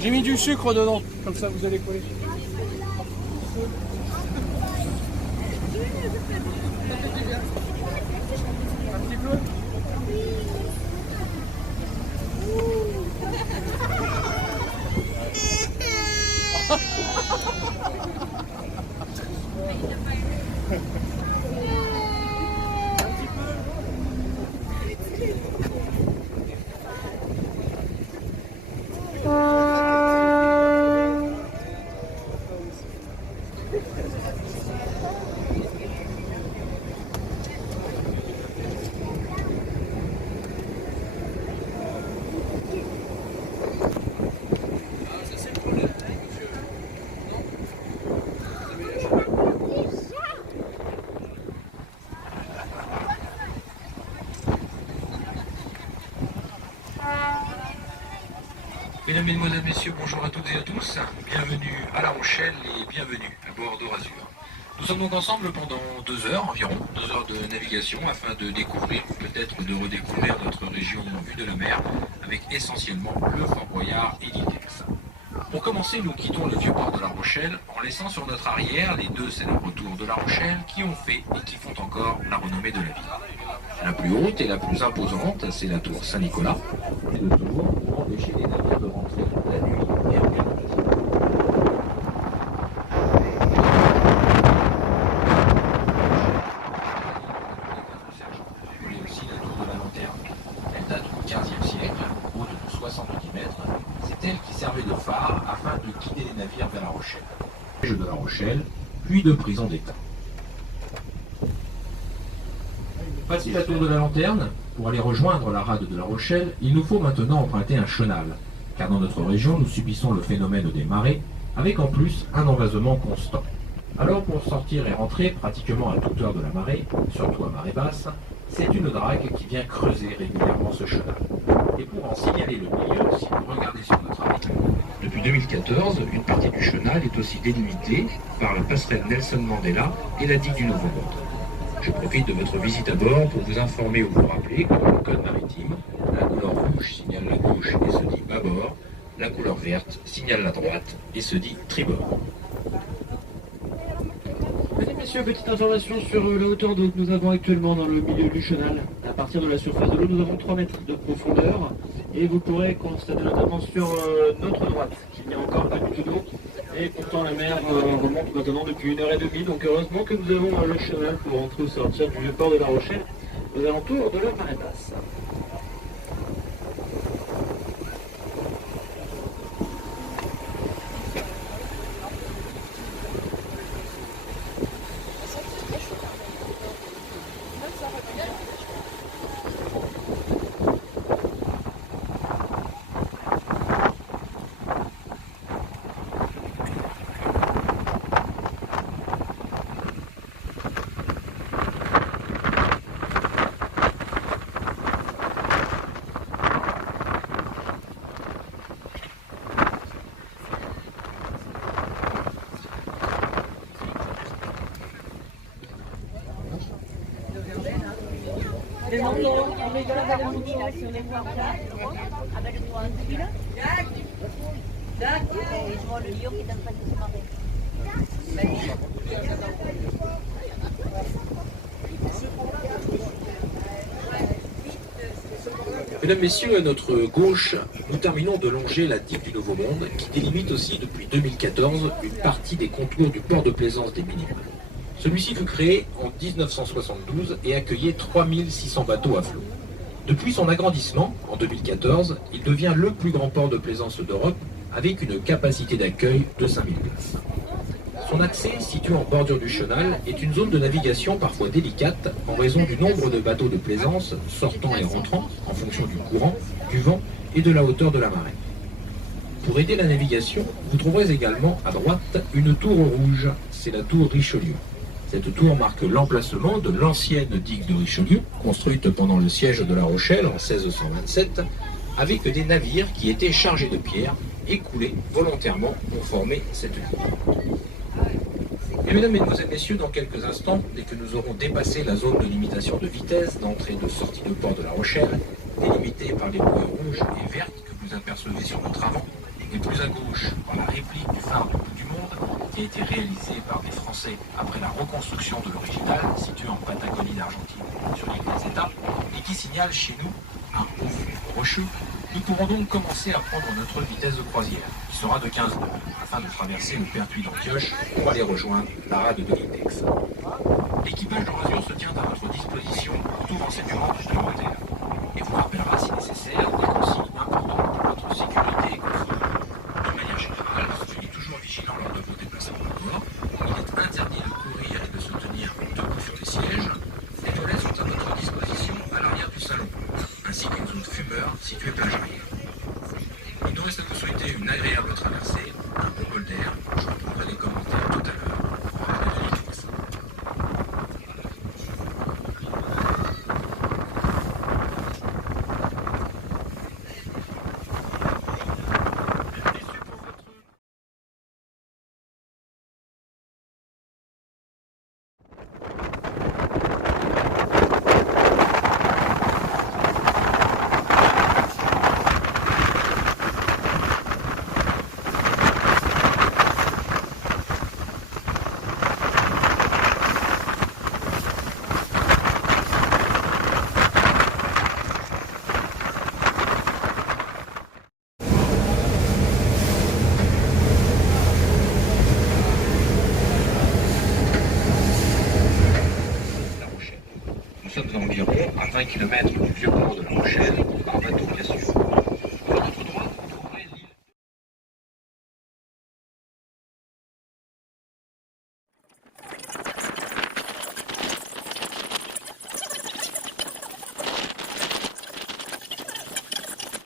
J'ai mis du sucre dedans, comme ça vous allez coller. Un petit peu. Mesdames, Mesdemoiselles, Messieurs, bonjour à toutes et à tous. Bienvenue à La Rochelle et bienvenue à bord d'Eurazur. Nous sommes donc ensemble pendant 2 heures environ, 2 heures de navigation afin de découvrir ou peut-être de redécouvrir notre région vue de la mer avec essentiellement le Fort Boyard et l'île d'Aix. Pour commencer, nous quittons le vieux port de La Rochelle en laissant sur notre arrière les 2 célèbres tours de La Rochelle qui ont fait et qui font encore la renommée de la ville. La plus haute et la plus imposante, c'est la tour Saint-Nicolas, et de tours pour empêcher les navires de rentrer la nuit et en pleine occasion. Vous voyez aussi la tour de la Lanterne. Elle date du XVe siècle, haute de 70 mètres. C'est elle qui servait de phare afin de guider les navires vers La Rochelle. Siège de La Rochelle, puis de prison d'État. Passé la tour de la Lanterne, pour aller rejoindre la rade de La Rochelle, il nous faut maintenant emprunter un chenal, car dans notre région, nous subissons le phénomène des marées, avec en plus un envasement constant. Alors pour sortir et rentrer pratiquement à toute heure de la marée, surtout à marée basse, c'est une drague qui vient creuser régulièrement ce chenal. Et pour en signaler le milieu, si vous regardez sur notre article, depuis 2014, une partie du chenal est aussi délimitée par la passerelle Nelson Mandela et la digue du Nouveau Monde. Je profite de votre visite à bord pour vous informer ou vous rappeler que dans le code maritime, la couleur rouge signale la gauche et se dit bâbord, la couleur verte signale la droite et se dit tribord. Mesdames, Messieurs, petite information sur la hauteur d'eau que nous avons actuellement dans le milieu du chenal. À partir de la surface de l'eau, nous avons 3 mètres de profondeur et vous pourrez constater notamment sur notre droite qu'il n'y a encore pas du tout d'eau. Et pourtant la mer remonte maintenant depuis 1h30, donc heureusement que nous avons le chenal pour entrer ou sortir du vieux port de La Rochelle aux alentours de la marée basse. Mesdames, Messieurs, à notre gauche, nous terminons de longer la digue du Nouveau Monde qui délimite aussi depuis 2014 une partie des contours du port de plaisance des Minimes. Celui-ci fut créé en 1972 et accueillait 3600 bateaux à flot. Depuis son agrandissement, en 2014, il devient le plus grand port de plaisance d'Europe avec une capacité d'accueil de 5000 places. Son accès, situé en bordure du chenal, est une zone de navigation parfois délicate en raison du nombre de bateaux de plaisance sortant et rentrant en fonction du courant, du vent et de la hauteur de la marée. Pour aider la navigation, vous trouverez également à droite une tour rouge, c'est la tour Richelieu. Cette tour marque l'emplacement de l'ancienne digue de Richelieu, construite pendant le siège de La Rochelle en 1627, avec des navires qui étaient chargés de pierres et coulés volontairement pour former cette digue. Et mesdames, mesdemoiselles, messieurs, dans quelques instants, dès que nous aurons dépassé la zone de limitation de vitesse d'entrée et de sortie de port de La Rochelle, délimitée par les couleurs rouges et vertes que vous vous apercevez sur notre avant, et plus à gauche, par la réplique du phare du bout du monde, qui a été réalisé par des Français après la reconstruction de l'original, situé en Patagonie d'Argentine, sur l'île des États, et qui signale chez nous un haut fond rocheux. Nous pourrons donc commencer à prendre notre vitesse de croisière, qui sera de 15 nœuds, afin de traverser le pertuis d'Antioche pour aller rejoindre la rade de l'Index. L'équipage d'Eurazur se tient à votre disposition pour tout renseignement supplémentaire, et vous rappellera si nécessaire des consignes importantes pour votre sécurité et confort. De manière générale, soyez toujours vigilants lors de vos déplacements à bord. Il est interdit de courir et de se tenir debout sur les sièges. Les toilettes sont à votre disposition à l'arrière du salon, ainsi qu'une zone fumeur située plage arrière. Il nous reste à vous souhaiter une agréable traversée, un bon bol d'air. Je reprendrai les commentaires tout à l'heure. Pour la rade de l'Index. Nous sommes à environ à 20 km du vieux port de La Rochelle, par bateau bien